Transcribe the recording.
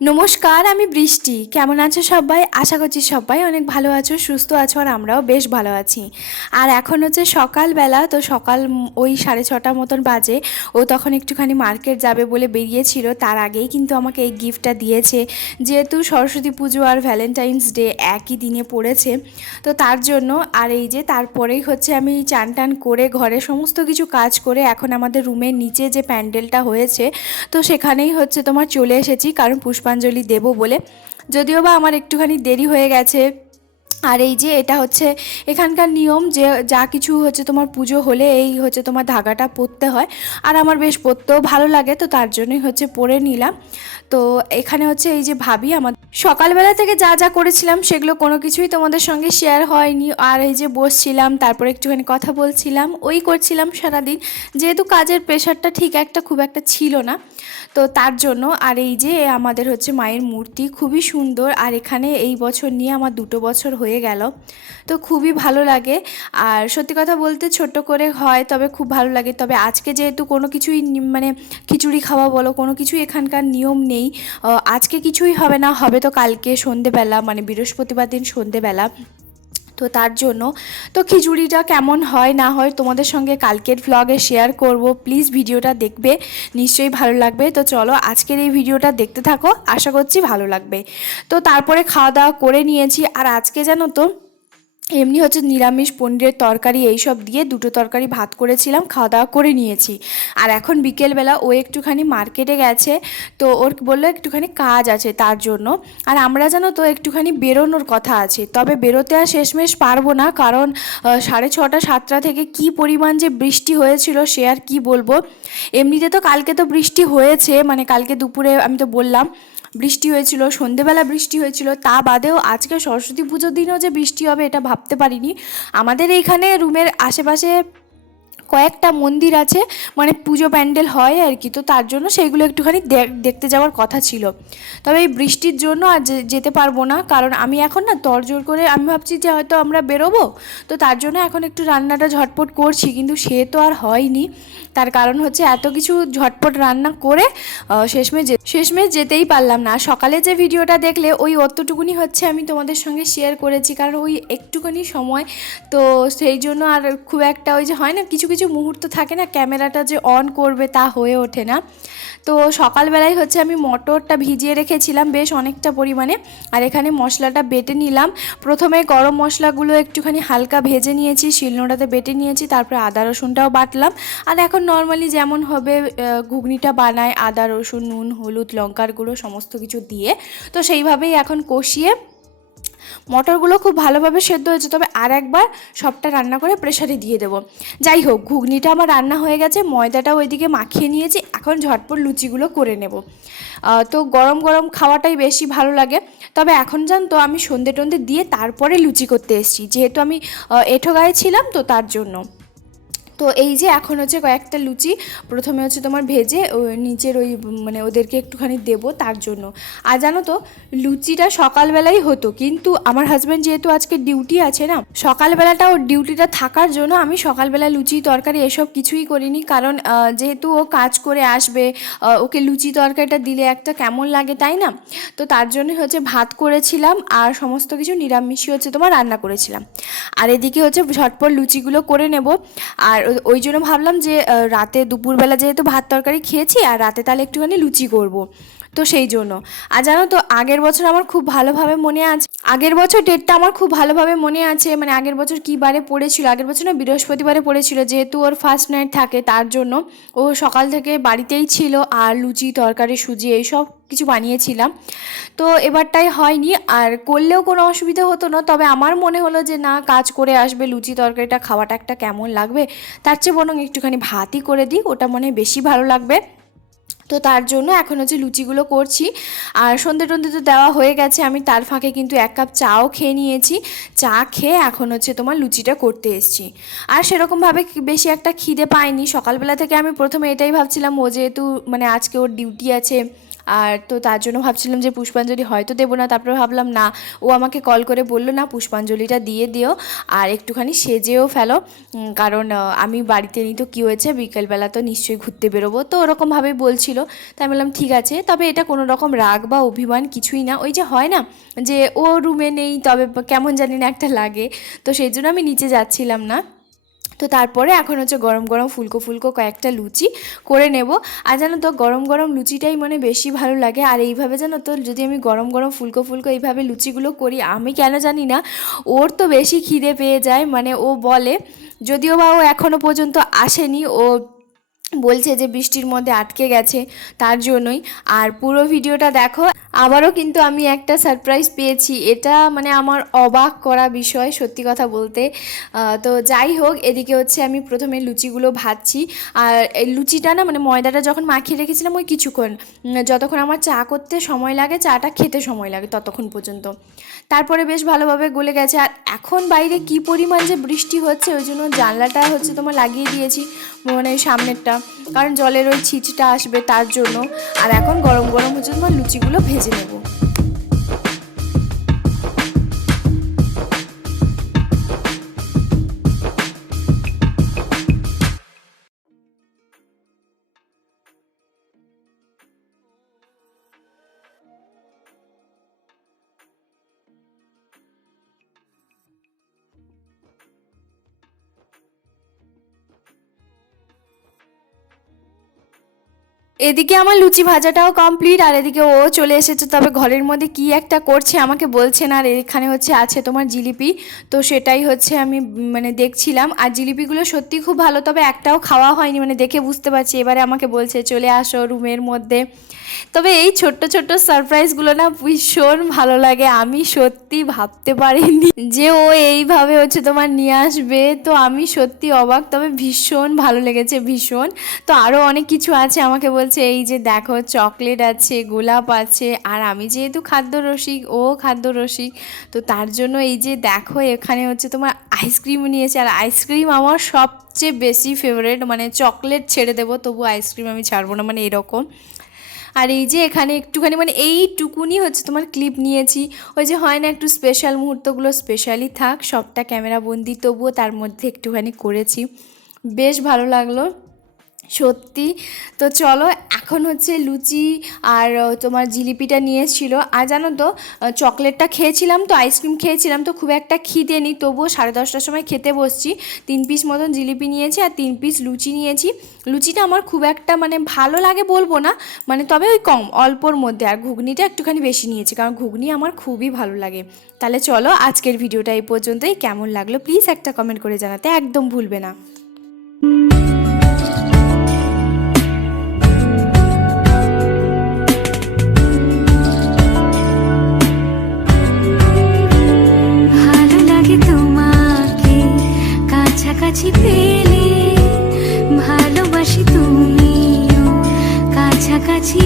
নমস্কার, আমি বৃষ্টি। কেমন আছো সবাই? আশা করছি সবাই অনেক ভালো আছো, সুস্থ আছো, আর আমরাও বেশ ভালো আছি। আর এখন হচ্ছে সকালবেলা, তো সকাল ওই 6:30 মতন বাজে। ও তখন একটুখানি মার্কেট যাবে বলে বেরিয়েছিল, তার আগেই কিন্তু আমাকে এই গিফটটা দিয়েছে। যেহেতু সরস্বতী পুজো আর ভ্যালেন্টাইন্স ডে একই দিনে পড়েছে, তো তার জন্য। আর এই যে তারপরেই হচ্ছে আমি চান টান করে ঘরে সমস্ত কিছু কাজ করে এখন আমাদের রুমের নিচে যে প্যান্ডেলটা হয়েছে, তো সেখানেই হচ্ছে তোমার চলে এসেছি, কারণ পুষ্পাঞ্জলি দেবো বলে। যদিও বা আমার একটুখানি দেরি হয়ে গেছে। আর এই যে এটা হচ্ছে এখানকার নিয়ম, যে যা কিছু হচ্ছে তোমার পুজো হলে এই হচ্ছে তোমার ধাগাটা পরতে হয়। আর আমার বেশ পরতেও ভালো লাগে, তো তার জন্যই হচ্ছে পরে নিলাম। তো এখানে হচ্ছে এই যে ভাবি, আমার সকালবেলা থেকে যা যা করেছিলাম সেগুলো কোনো কিছুই তোমাদের সঙ্গে শেয়ার হয়নি। আর এই যে বসছিলাম, তারপরে একটুখানি কথা বলছিলাম, ওই করছিলাম সারাদিন, যেহেতু কাজের প্রেশারটা খুব একটা ছিল না, তো তার জন্য। আর এই যে আমাদের হচ্ছে মায়ের মূর্তি খুবই সুন্দর, আর এখানে এই বছর নিয়ে আমার 2 বছর হয়ে গেল, তো খুবই ভালো লাগে। আর সত্যি কথা বলতে ছোট্ট করে হয়, তবে খুব ভালো লাগে। তবে আজকে যেহেতু কোনো কিছুই মানে খিচুড়ি খাওয়া বলো, কোনো কিছুই এখানকার নিয়ম নেই। আজকে কিছুই হবে না, হবে তো কালকে সন্ধেবেলা, মানে বৃহস্পতিবার দিন সন্ধেবেলা। তো তার জন্য তো খিচুড়িটা কেমন হয় না হয় তোমাদের সঙ্গে কালকের ভ্লগে শেয়ার করব। প্লিজ ভিডিওটা দেখবে, নিশ্চয়ই ভালো লাগবে। তো চলো আজকের এই ভিডিওটা দেখতে থাকো, আশা করছি ভালো লাগবে। তো তারপরে খাওয়া দাওয়া করে নিয়েছি। আর আজকে জানো তো এমনি হচ্ছে নিরামিষ পনিরের তরকারি এইসব দিয়ে 2টো তরকারি ভাত করেছিলাম, খাওয়া দাওয়া করে নিয়েছি। আর এখন বিকেলবেলা ও একটুখানি মার্কেটে গেছে, তো ওর বললো একটুখানি কাজ আছে তার জন্য। আর আমরা জানো তো একটুখানি বেরোনোর কথা আছে, তবে বেরোতে আর শেষমেশ পারবো না, কারণ 6:30 7টা থেকে কি পরিমাণ যে বৃষ্টি হয়েছিল সে আর কি বলবো। এমনিতে তো কালকে তো বৃষ্টি হয়েছে, মানে কালকে দুপুরে আমি তো বললাম বৃষ্টি হয়েছিল, সন্ধেবেলা বৃষ্টি হয়েছিল, তা বাদেও আজকে সরস্বতী পুজোর দিনও যে বৃষ্টি হবে এটা ভাবতে পারিনি। আমাদের এইখানে রুমের আশেপাশে কয়েকটা মন্দির আছে, মানে পুজো প্যান্ডেল হয় আর কি, তো তার জন্য সেইগুলো একটুখানি দেখতে যাওয়ার কথা ছিল। তবে এই বৃষ্টির জন্য আর যেতে পারবো না, কারণ আমি এখন না তরজোর করে আমি ভাবছি যে হয়তো আমরা বেরোবো, তো তার জন্য এখন একটু রান্নাটা ঝটপট করছি, কিন্তু সে তো আর হয়নি। তার কারণ হচ্ছে এত কিছু ঝটপট রান্না করে শেষমেশ যেতেই পারলাম না। সকালে যে ভিডিওটা দেখলে ওই অতটুকুনি হচ্ছে আমি তোমাদের সঙ্গে শেয়ার করেছি, কারণ ওই একটুখানি সময়, তো সেই জন্য আর খুব একটা ওই যে হয় না কিছু কিছু মুহূর্ত থাকে না, ক্যামেরাটা যে অন করবে তা হয়ে ওঠে না। তো সকালবেলায় হচ্ছে আমি মটরটা ভিজিয়ে রেখেছিলাম বেশ অনেকটা পরিমাণে, আর এখানে মশলাটা বেটে নিলাম। প্রথমে গরম মশলাগুলো একটুখানি হালকা ভেজে নিয়েছি, শিলনোড়াতে বেটে নিয়েছি, তারপরে আদা রসুনটাও বাটলাম। আর এখন নর্মালি যেমন হবে ঘুগনিটা বানায়, আদা রসুন নুন হলুদ লঙ্কার গুঁড়ো সমস্ত কিছু দিয়ে, তো সেইভাবেই এখন কষিয়ে মটরগুলো খুব ভালোভাবে সেদ্ধ হয়েছে, তবে আর একবার সবটা রান্না করে প্রেসারে দিয়ে দেবো। যাই হোক, ঘুগনিটা আমার রান্না হয়ে গেছে, ময়দাটাও ওইদিকে মাখিয়ে নিয়েছি, এখন ঝটপট লুচিগুলো করে নেব। তো গরম গরম খাওয়াটাই বেশি ভালো লাগে। তবে এখন জানতো আমি সন্ধে টন্ধে দিয়ে তারপরে লুচি করতে এসেছি, যেহেতু আমি এঁঠো গায়ে ছিলাম, তো তার জন্য। তো এই যে এখন হচ্ছে কয়েকটা লুচি প্রথমে হচ্ছে তোমার ভেজে নিচের ওই মানে ওদেরকে একটুখানি দেবো তার জন্য। আর জানো তো লুচিটা সকালবেলাই হতো, কিন্তু আমার হাজব্যান্ড যেহেতু আজকে ডিউটি আছে না, সকালবেলাটা ওর ডিউটিটা থাকার জন্য আমি সকালবেলা লুচি তরকারি এসব কিছুই করিনি, কারণ যেহেতু ও কাজ করে আসবে, ওকে লুচি তরকারিটা দিলে একটা কেমন লাগে তাই না। তো তার জন্য হচ্ছে ভাত করেছিলাম, আর সমস্ত কিছু নিরামিষই হচ্ছে তোমার রান্না করেছিলাম। আর এদিকে হচ্ছে ঝটপট লুচিগুলো করে নেব। আর ওই জন্য ভাবলাম যে রাতে দুপুরবেলা যেহেতু ভাত তরকারি খেয়েছি, আর রাতে তাহলে একটুখানি লুচি করব, তো সেই জন্য। আর জানো তো আগের বছর আমার খুব ভালোভাবে মনে আছে, আগের বছর ডেটটা আমার খুব ভালোভাবে মনে আছে, মানে আগের বছর কী বারে পড়েছিল, আগের বছর না বৃহস্পতিবারে পড়েছিল, যেহেতু ওর ফার্স্ট নাইট থাকে তার জন্য ও সকাল থেকে বাড়িতেই ছিল, আর লুচি তরকারি সুজি এইসব কিছু বানিয়েছিলাম। তো এবারটাই হয়নি, আর করলেও কোনো অসুবিধা হতো না, তবে আমার মনে হলো যে না, কাজ করে আসবে, লুচি তরকারিটা খাওয়াটা একটা কেমন লাগবে, তার চেয়ে বরং একটুখানি ভাতই করে দিই, ওটা মনে হয় বেশি ভালো লাগবে। তো তার জন্য এখন হচ্ছে লুচিগুলো করছি। আর সন্ধে টন্ধে তো দেওয়া হয়ে গেছে, আমি তার ফাঁকে কিন্তু 1 কাপ চাও খেয়ে নিয়েছি। চা খেয়ে এখন হচ্ছে তোমার লুচিটা করতে এসেছি। আর সেরকমভাবে বেশি একটা খিদে পাইনি সকালবেলা থেকে। আমি প্রথমে এটাই ভাবছিলাম ও যেহেতু মানে আজকে ওর ডিউটি আছে, আর তো তার জন্য ভাবছিলাম যে পুষ্পাঞ্জলি হয়তো দেবো না, তারপরে ভাবলাম না, ও আমাকে কল করে বললো না পুষ্পাঞ্জলিটা দিয়ে দিও আর একটুখানি সেজেও ফেলো, কারণ আমি বাড়িতে নেই তো কী হয়েছে, বিকেলবেলা তো নিশ্চয়ই ঘুরতে বেরোবো, তো ওরকমভাবে বলছিল। তাই বললাম ঠিক আছে, তবে এটা কোনো রকম রাগ বা অভিমান কিছুই না, ওই যে হয় না যে ও রুমে নেই তবে কেমন জানি না একটা লাগে, তো সেই জন্য আমি নিচে যাচ্ছিলাম না। তো তারপরে এখন হচ্ছে গরম গরম ফুলকো ফুলকো কয়েকটা লুচি করে নেব। আর জানো তো গরম গরম লুচিটাই মানে বেশি ভালো লাগে, আর এইভাবে জানো তো যদি আমি গরম গরম ফুলকো ফুলকো এইভাবে লুচিগুলো করি, আমি কেন জানি না ওর তো বেশি খিদে পেয়ে যায়, মানে ও বলে, যদিও বা ও এখনও পর্যন্ত আসেনি, ও বলছে যে বৃষ্টির মধ্যে আটকে গেছে তার জন্যই। আর পুরো ভিডিওটা দেখো, আবারও কিন্তু আমি একটা সারপ্রাইজ পেয়েছি, এটা মানে আমার অবাক করা বিষয় সত্যি কথা বলতে। তো যাই হোক, এদিকে হচ্ছে আমি প্রথমে লুচিগুলো ভাজছি, আর এই লুচিটা না মানে ময়দাটা যখন মাখিয়ে রেখেছিলাম ওই কিছুক্ষণ, যতক্ষণ আমার চা করতে সময় লাগে, চাটা খেতে সময় লাগে ততক্ষণ পর্যন্ত, তারপরে বেশ ভালোভাবে গলে গেছে। আর এখন বাইরে কি পরিমাণ যে বৃষ্টি হচ্ছে, ওই জন্য জানলাটা হচ্ছে তোমার লাগিয়ে দিয়েছি, মানে সামনেরটা, কারণ জলের ওই ছিটটা আসবে তার জন্য। আর এখন গরম গরম হচ্ছে তোমার লুচিগুলো ভেজে নেবো। এদিকে আমার লুচি ভাজাটাও কমপ্লিট, আর এদিকে ও চলে এসেছে, তবে ঘরের মধ্যে কি একটা করছে আমাকে বলছে না। আর এখানে হচ্ছে আছে তোমার জিলিপি, তো সেটাই হচ্ছে আমি মানে দেখছিলাম। আর জিলিপিগুলো সত্যি খুব ভালো, তবে একটাও খাওয়া হয়নি, মানে দেখে বুঝতে পারছি। এবারে আমাকে বলছে চলে আসো রুমের মধ্যে। তবে এই ছোট্ট ছোট্ট সারপ্রাইজগুলো না ভীষণ ভালো লাগে, আমি সত্যি ভাবতে পারিনি যে ও এইভাবে হচ্ছে তোমার নিয়ে আসবে, তো আমি সত্যি অবাক, তবে ভীষণ ভালো লেগেছে ভীষণ। তো আরও অনেক কিছু আছে, আমাকে বলছে এই যে দেখো চকলেট আছে, গোলাপ আছে, আর আমি যেহেতু খাদ্যরসিক, ও খাদ্যরসিক, তো তার জন্য এই যে দেখো এখানে হচ্ছে তোমার আইসক্রিম নিয়েছে। আর আইসক্রিম আমার সবচেয়ে বেশি ফেভারিট, মানে চকলেট ছেড়ে দেবো তবু আইসক্রিম আমি ছাড়বো না, মানে এরকম। আর এই যে এখানে একটুখানি মানে এইটুকুনি হচ্ছে তোমার ক্লিপ নিয়েছি, ওই যে হয় না একটু স্পেশাল মুহূর্তগুলো স্পেশালি থাক, সবটা ক্যামেরা বন্দি, তবুও তার মধ্যে একটুখানি করেছি, বেশ ভালো লাগলো সত্যি। তো চলো এখন হচ্ছে লুচি আর তোমার জিলিপিটা নিয়েছিল। আর জানো তো চকলেটটা খেয়েছিলাম, তো আইসক্রিম খেয়েছিলাম, তো খুব একটা খিদে নেই, তবুও 10:30টার সময় খেতে বসছি। 3 পিস মতন জিলিপি নিয়েছি আর 3 পিস লুচি নিয়েছি। লুচিটা আমার খুব একটা মানে ভালো লাগে বলবো না, মানে তবে ওই কম অল্পর মধ্যে। আর ঘুগনিটা একটুখানি বেশি নিয়েছি, কারণ ঘুগনি আমার খুবই ভালো লাগে। তাহলে চলো আজকের ভিডিওটা এই পর্যন্তই, কেমন লাগলো প্লিজ একটা কমেন্ট করে জানাতে একদম ভুলবে না। কাছাকাছি পেলে ভালোবাসি, তুমিও কাছাকাছি